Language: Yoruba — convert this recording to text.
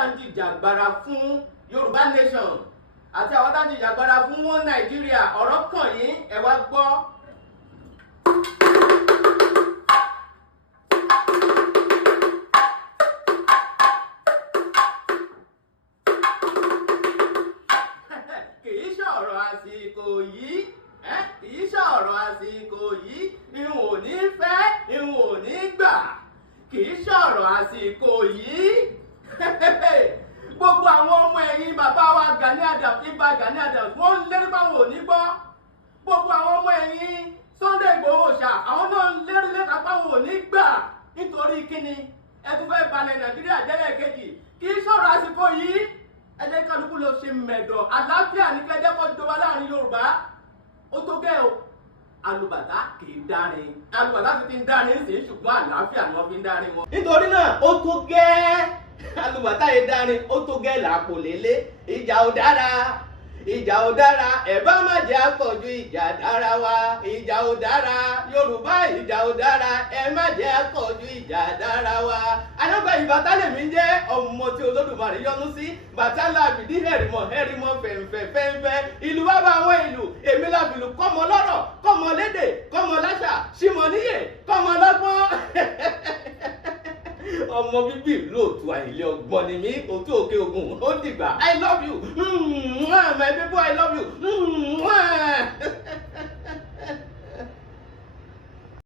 tá ń jìjàgbara fún Yorùbá Nation àti àwọn tá ń jìjàgbara fún wọn Nàìjíríà. Ọ̀rọ̀ kàn yín, ẹ wá gbọ́. Kìí ṣọ̀rọ̀ àsìkò yìí, kìí ṣọ̀rọ̀ àsìkò yìí, ìhun ò ní fẹ́, ìhun ò ní gbà. Kìí ṣọ̀rọ̀ àsìkò yìí. Gbogbo àwọn ọmọ ẹ̀yìn bàbá wa Gani Adams, Ìbà Gani Adams, wọ́n ń lérí báwọn ò ní gbọ́. Gbogbo àwọn ọmọ ẹ̀yìn Sunday Igboho Ọ̀ṣà, àwọn náà ń lérí lẹ́ka báwọn ò ní gbà. Nítorí kíni ẹ tún fẹ́ balẹ̀ Nàìjíríà jẹ́lẹ̀ kejì. Kìí ṣọ̀rọ̀ àsìkò yìí. Ẹ jẹ́ kálukú lọ ṣe mẹ̀dọ̀. Àlàáfíà ní kẹ́jẹ́ kọ́ jọba láàrin Yorùbá. Ó tó gẹ́ o. Alùbàtà kìí dárin. Alùbàtà ti ń dárin sí, ṣùgbọ́n àlàáfíà ni wọ́n fi ń dárin wọn. Nítorí náà ó tó gẹ́. Alùbàtà yìí dárin, ó tó gẹ́ làpò lélẹ̀. Ìjà ò dára, ìjà ò dára, ẹ bá má jẹ́ àpọ̀jù ìjà dára wa. Ìjà ò dára, Yorùbá ìjà ò dára, ẹ má jẹ́ àpọ̀jù ìjà dára wa. Anábà ìbátá lèmi jẹ́ ọmọ tí Olódùmarè yọ́nú sí. Bàtà làbìdí hẹ̀rìmọ̀ hẹ̀rìmọ̀ fẹ̀ǹfẹ̀. Ìlú wá bá àwọn ìlú, èmi làbìlù kọ́mọ lọ́rọ̀, kọ́mọ lédè, kọ́mọ láṣà, ṣímọ níyè, kọ́mọ lọ́gbọ́n. Ọmọ bíbí ìlú Òtù Àyìnlé Ọgbọ́n ni mí, Òtù Òkè Ògùn, ó dìgbà. I love you. My people, I love you.